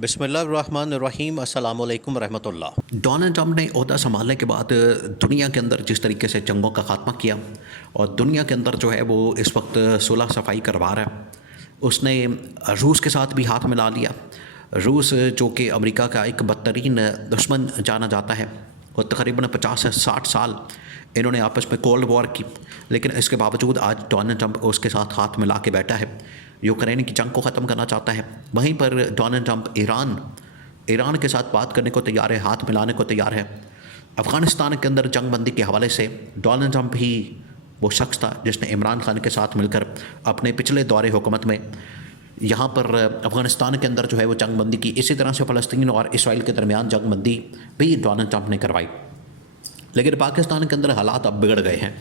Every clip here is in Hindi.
बिस्मिल्लाहिर्रहमानिर्रहीम अस्सलामु अलैकुम रहमतुल्लाह। डोनाल्ड ट्रंप ने ओहदा संभालने के बाद दुनिया के अंदर जिस तरीके से जंगों का खात्मा किया और दुनिया के अंदर जो है वो इस वक्त सुलह सफाई करवा रहा है। उसने रूस के साथ भी हाथ मिला लिया। रूस जो कि अमेरिका का एक बदतरीन दुश्मन जाना जाता है और तकरीबन 50 से 60 साल इन्होंने आपस में कोल्ड वॉर की, लेकिन इसके बावजूद आज डोनाल्ड ट्रंप उसके साथ हाथ मिला के बैठा है। यूक्रेन की जंग को ख़त्म करना चाहता है। वहीं पर डोनाल्ड ट्रंप ईरान के साथ बात करने को तैयार है, हाथ मिलाने को तैयार है। अफ़गानिस्तान के अंदर जंगबंदी के हवाले से डोनाल्ड ट्रंप ही वो शख्स था जिसने इमरान खान के साथ मिलकर अपने पिछले दौरे हुकूमत में यहाँ पर अफ़गानिस्तान के अंदर जो है वो जंगबंदी की। इसी तरह से फ़लस्तीन और इसराइल के दरमियान जंगबंदी भी डोनाल्ड ट्रंप ने करवाई। लेकिन पाकिस्तान के अंदर हालात अब बिगड़ गए हैं।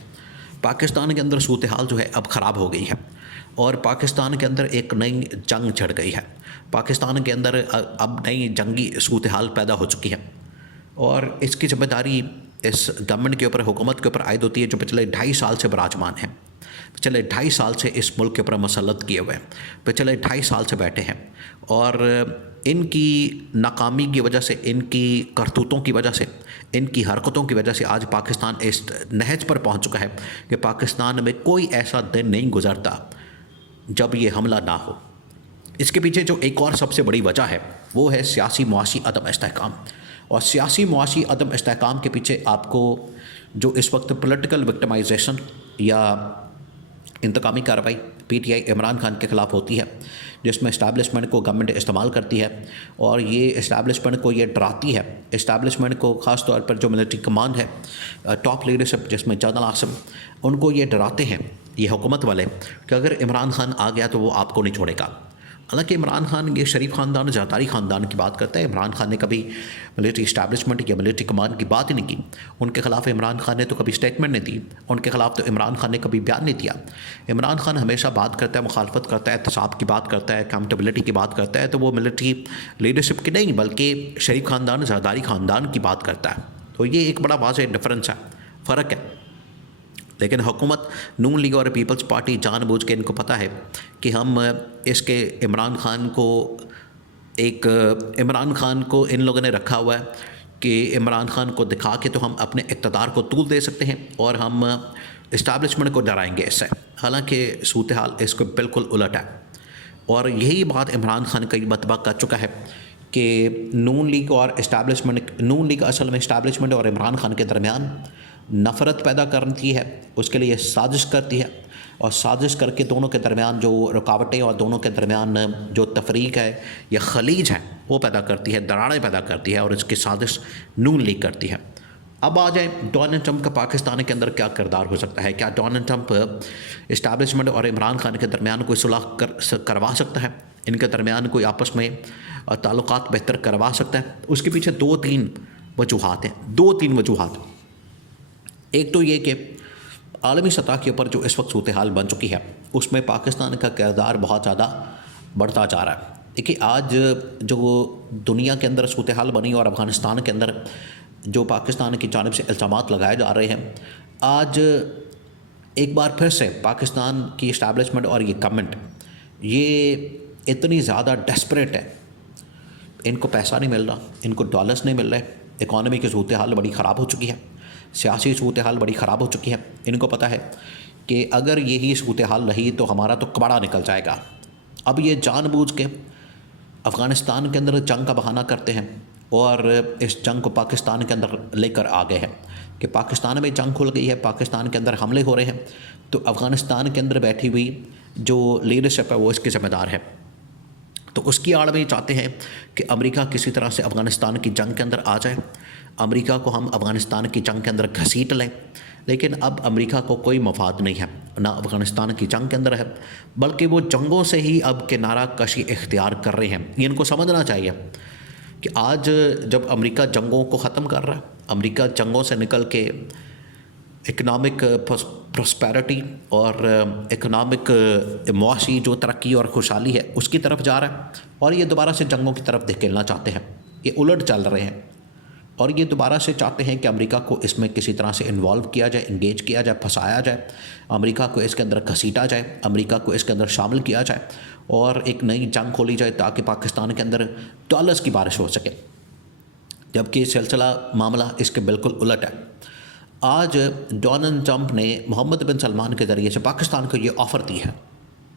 पाकिस्तान के अंदर सूरत हाल जो है अब ख़राब हो गई है और पाकिस्तान के अंदर एक नई जंग छिड़ गई है। पाकिस्तान के अंदर अब नई जंगी सूरत हाल पैदा हो चुकी है और इसकी ज़िम्मेदारी इस गवर्नमेंट के ऊपर, हुकूमत के ऊपर आयद होती है जो पिछले 2.5 साल से विराजमान है। पिछले 2.5 साल से इस मुल्क के ऊपर मसलत किए हुए हैं, पिछले 2.5 साल से बैठे हैं और इनकी नाकामी की वजह से, इनकी करतूतों की वजह से, इनकी हरकतों की वजह से आज पाकिस्तान इस नहज पर पहुंच चुका है कि पाकिस्तान में कोई ऐसा दिन नहीं गुजरता जब ये हमला ना हो। इसके पीछे जो एक और सबसे बड़ी वजह है वो है सियासी मुआशी अदम इस्तेहकाम। और सियासी मुआशी अदम इस्तेहकाम के पीछे आपको जो इस वक्त पॉलिटिकल विक्टिमाइजेशन या इंतकामी कार्रवाई पीटीआई इमरान खान के ख़िलाफ़ होती है, जिसमें इस्टेब्लिशमेंट को गवर्नमेंट इस्तेमाल करती है और ये इस्टेब्लिशमेंट को ये डराती है। इस्टेब्लिशमेंट को ख़ास तौर पर जो मिलिट्री कमांड है, टॉप लीडरशिप जिसमें जनरल आसिम, उनको ये डराते हैं ये हुकूमत वाले कि अगर इमरान खान आ गया तो वो आपको नहीं छोड़ेगा। हालांकि इमरान खान ये शरीफ ख़ानदान, ज़रदारी ख़ानदान की बात करता है। इमरान खान ने कभी मिलिट्री इस्टेब्लिशमेंट या मिलिट्री कमांड की बात ही नहीं की। उनके ख़िलाफ़ इमरान खान ने तो कभी स्टेटमेंट नहीं दी, उनके ख़िलाफ़ तो इमरान खान ने कभी बयान नहीं दिया। इमरान खान हमेशा बात करता है, मुखालफत करता है, एहतसाब की बात करता है, अकाउंटेबिलिटी की बात करता है, तो वो मिलिट्री लीडरशिप की नहीं बल्कि शरीफ ख़ानदान, ज़रदारी ख़ानदान की बात करता है। तो ये एक बड़ा वाज़ेह डिफरेंस है, फ़र्क है। लेकिन हुकूमत नून लीग और पीपल्स पार्टी जानबूझ के इनको पता है कि हम इसके इमरान खान को इन लोगों ने रखा हुआ है कि इमरान खान को दिखा के तो हम अपने इक़्तिदार को तूल दे सकते हैं और हम इस्टेब्लिशमेंट को डराएंगे इससे। हालांकि सूरत हाल इसको बिल्कुल उलट है और यही बात इमरान खान कई मरतबा कर चुका है कि नून लीग असल में इस्टेब्लिशमेंट और इमरान खान के दरमियान नफ़रत पैदा करती है, उसके लिए साजिश करती है और साजिश करके दोनों के दरमियान जो रुकावटें और दोनों के दरमियान जो तफरीक है या खलीज है वो पैदा करती है, दरारें पैदा करती है और इसकी साजिश नून लीग करती है। अब आ जाए डोनाल्ड ट्रंप का पाकिस्तान के अंदर क्या किरदार हो सकता है। क्या डोनाल्ड ट्रंप इस्टेब्लिशमेंट और इमरान खान के दरमियान कोई सुलह करवा सकता है, इनके दरमियान कोई आपस में ताल्लुकात बेहतर करवा सकता है? उसके पीछे 2-3 वजूहात हैं, 2-3 वजूहात। एक तो ये कि आलमी सतह के ऊपर जो इस वक्त सूरत हाल बन चुकी है उसमें पाकिस्तान का किरदार बहुत ज़्यादा बढ़ता जा रहा है। देखिए आज जो दुनिया के अंदर सूरत हाल बनी और अफ़गानिस्तान के अंदर जो पाकिस्तान की जानिब से इल्ज़ामात लगाए जा रहे हैं, आज एक बार फिर से पाकिस्तान की इस्टेब्लिशमेंट और ये गवर्नमेंट ये इतनी ज़्यादा डेस्परेट है, इनको पैसा नहीं मिल रहा, इनको डॉलर्स नहीं मिल रहे, इकॉनमी की सूरत हाल बड़ी ख़राब हो चुकी है, सियासी सूरत हाल बड़ी ख़राब हो चुकी है। इनको पता है कि अगर यही सूरत हाल रही तो हमारा तो कबाड़ा निकल जाएगा। अब ये जानबूझ के अफ़गानिस्तान के अंदर जंग का बहाना करते हैं और इस जंग को पाकिस्तान के अंदर लेकर आ गए हैं कि पाकिस्तान में जंग खुल गई है, पाकिस्तान के अंदर हमले हो रहे हैं, तो अफ़गानिस्तान के अंदर बैठी हुई जो लीडरशिप है वो इसकी ज़िम्मेदार है। तो उसकी आड़ में चाहते हैं कि अमेरिका किसी तरह से अफ़गानिस्तान की जंग के अंदर आ जाए, अमेरिका को हम अफ़गानिस्तान की जंग के अंदर घसीट लें। लेकिन अब अमेरिका को कोई मफाद नहीं है ना अफ़गानिस्तान की जंग के अंदर है, बल्कि वो जंगों से ही अब किनारा कशी इख्तियार कर रहे हैं। ये इनको समझना चाहिए कि आज जब अमेरिका जंगों को ख़त्म कर रहा है, अमेरिका जंगों से निकल के इकनॉमिक प्रॉस्पेरिटी और इकनॉमिक मुआशी जो तरक्की और खुशहाली है उसकी तरफ जा रहा है और ये दोबारा से जंगों की तरफ धकेलना चाहते हैं। ये उलट चल रहे हैं। और ये दोबारा से चाहते हैं कि अमेरिका को इसमें किसी तरह से इन्वॉल्व किया जाए, इंगेज किया जाए, फंसाया जाए, अमेरिका को इसके अंदर घसीटा जाए, अमेरिका को इसके अंदर शामिल किया जाए और एक नई जंग खोली जाए ताकि पाकिस्तान के अंदर डॉलर्स की बारिश हो सके। जबकि सिलसिला मामला इसके बिल्कुल उलट है। आज डोनाल्ड ट्रंप ने मोहम्मद बिन सलमान के ज़रिए से पाकिस्तान को ये ऑफ़र दी है,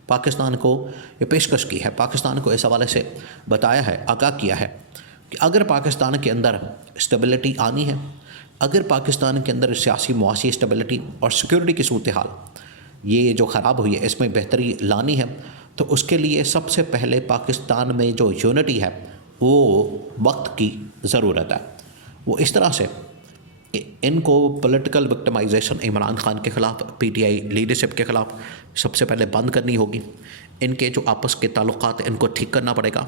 पाकिस्तान को ये पेशकश की है, पाकिस्तान को इस हवाले से बताया है, आगाह किया है कि अगर पाकिस्तान के अंदर स्टेबिलिटी आनी है, अगर पाकिस्तान के अंदर सियासी मुआशी स्टेबिलिटी और सिक्योरिटी की सूरत हाल ये जो ख़राब हुई है इसमें बेहतरी लानी है, तो उसके लिए सबसे पहले पाकिस्तान में जो यूनिटी है वो वक्त की ज़रूरत है। वो इस तरह से इनको पॉलिटिकल विक्टिमाइजेशन इमरान खान के ख़िलाफ़, पीटीआई लीडरशिप के ख़िलाफ़ सबसे पहले बंद करनी होगी। इनके जो आपस के ताल्लुकात हैं इनको ठीक करना पड़ेगा,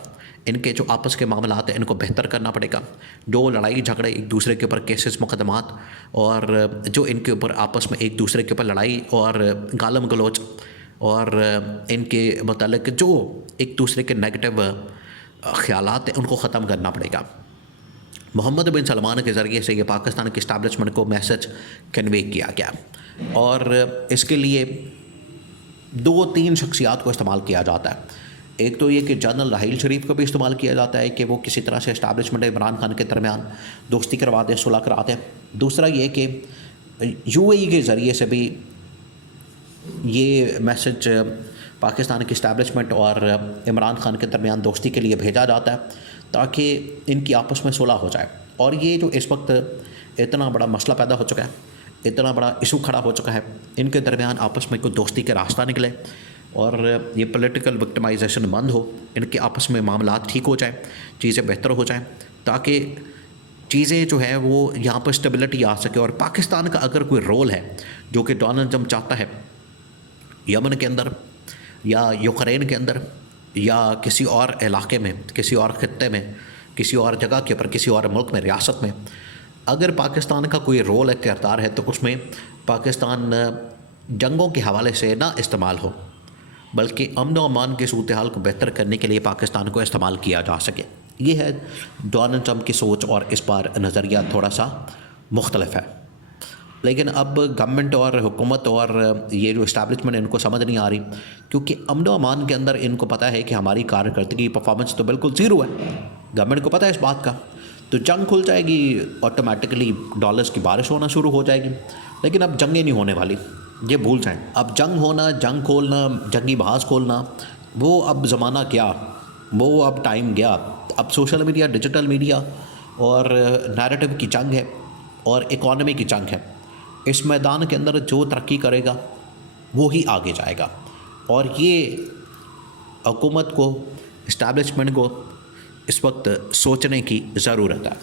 इनके जो आपस के मामलात हैं इनको बेहतर करना पड़ेगा। जो लड़ाई झगड़े एक दूसरे के ऊपर केसेस मुकदमात और जो इनके ऊपर आपस में एक दूसरे के ऊपर लड़ाई और गालम गलोच और इनके मतलब जो एक दूसरे के नेगेटिव ख़यालात हैं उनको ख़त्म करना पड़ेगा। मोहम्मद बिन सलमान के ज़रिए से ये पाकिस्तान की इस्टेब्लिशमेंट को मैसेज कन्वे किया गया और इसके लिए 2-3 शख्सियात को इस्तेमाल किया जाता है। एक तो ये कि जनरल राहील शरीफ को भी इस्तेमाल किया जाता है कि वो किसी तरह से इस्टेब्लिशमेंट इमरान खान के दरमियान दोस्ती करवा दें, सुलह करा दें। दूसरा ये कि यूएई के ज़रिए से भी ये मैसेज पाकिस्तान की इस्टेब्लिशमेंट और इमरान खान के दरमियान दोस्ती के लिए भेजा जाता है ताकि इनकी आपस में सुलह हो जाए। और ये जो इस वक्त इतना बड़ा मसला पैदा हो चुका है, इतना बड़ा इशू खड़ा हो चुका है, इनके दरमियान आपस में कोई दोस्ती का रास्ता निकले और ये पॉलिटिकल विक्टिमाइजेशन बंद हो, इनके आपस में मामलात ठीक हो जाए, चीज़ें बेहतर हो जाएं ताकि चीज़ें जो है वो यहाँ पर स्टेबिलिटी आ सके। और पाकिस्तान का अगर कोई रोल है जो कि डोनाल्ड ट्रंप चाहता है यमन के अंदर या यूक्रेन के अंदर या किसी और इलाके में, किसी और ख़त्ते में, किसी और जगह के ऊपर, किसी और मुल्क में, रियासत में, अगर पाकिस्तान का कोई रोल है, किरदार है, तो उसमें पाकिस्तान जंगों के हवाले से ना इस्तेमाल हो बल्कि अमन व अमान की सूरत हाल को बेहतर करने के लिए पाकिस्तान को इस्तेमाल किया जा सके। ये है डोनाल्ड ट्रंप की सोच और इस बार नज़रिया थोड़ा सा मुख्तलिफ है। लेकिन अब गवर्नमेंट और हुकूमत और ये जो इस्टेब्लिशमेंट इनको समझ नहीं आ रही, क्योंकि अमन व अमान के अंदर इनको पता है कि हमारी कारकर्दगी परफॉर्मेंस तो बिल्कुल ज़ीरो है, गवर्नमेंट को पता है इस बात का। तो जंग खुल जाएगी, ऑटोमेटिकली डॉलर्स की बारिश होना शुरू हो जाएगी। लेकिन अब जंगें नहीं होने वाली, ये भूल जाएं। अब जंग होना, जंग खोलना, जंगी बहास खोलना, वो अब ज़माना गया, वो अब टाइम गया। अब सोशल मीडिया, डिजिटल मीडिया और नैरेटिव की जंग है और इकॉनमी की जंग है। इस मैदान के अंदर जो तरक्की करेगा वो ही आगे जाएगा और ये हुकूमत को, इस्टेब्लिशमेंट को इस वक्त सोचने की ज़रूरत है।